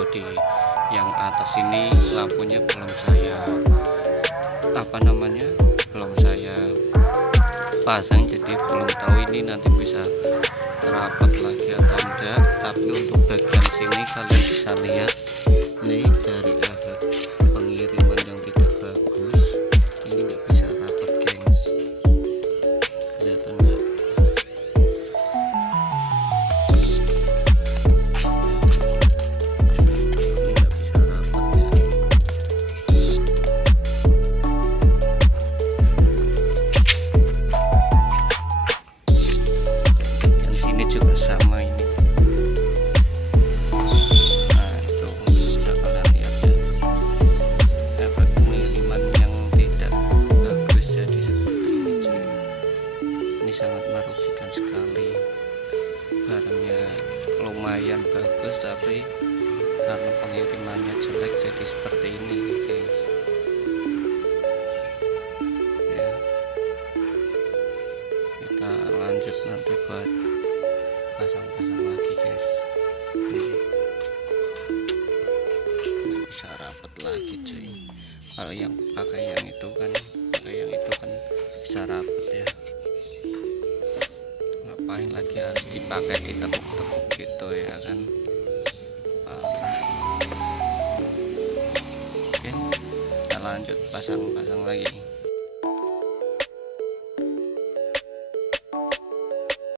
bodi yang atas ini lampunya belum saya belum saya pasang, jadi belum tahu ini nanti bisa rapat lagi atau enggak. Tapi untuk bagian sini kalian bisa lihat nih, dari arah pengiriman yang tidak bagus ini nggak bisa rapat gengs, kelihatan nggak? Ini nggak bisa rapat ya. Bagian sini juga sama ini. Nah itu bisa kalian lihat ya, efek pengiriman yang tidak bagus jadi seperti ini cuy. Ini sangat merugikan sekali, barangnya lumayan bagus tapi karena pengirimannya jelek jadi seperti ini guys ya. Kita lanjut nanti buat pasang-pasang lagi guys. Ini nggak bisa rapat lagi cuy. Kalau yang pakai yang itu kan bisa rapat ya, ngapain lagi harus dipakai ditekuk-tekuk gitu ya kan. Oke, kita lanjut pasang-pasang lagi.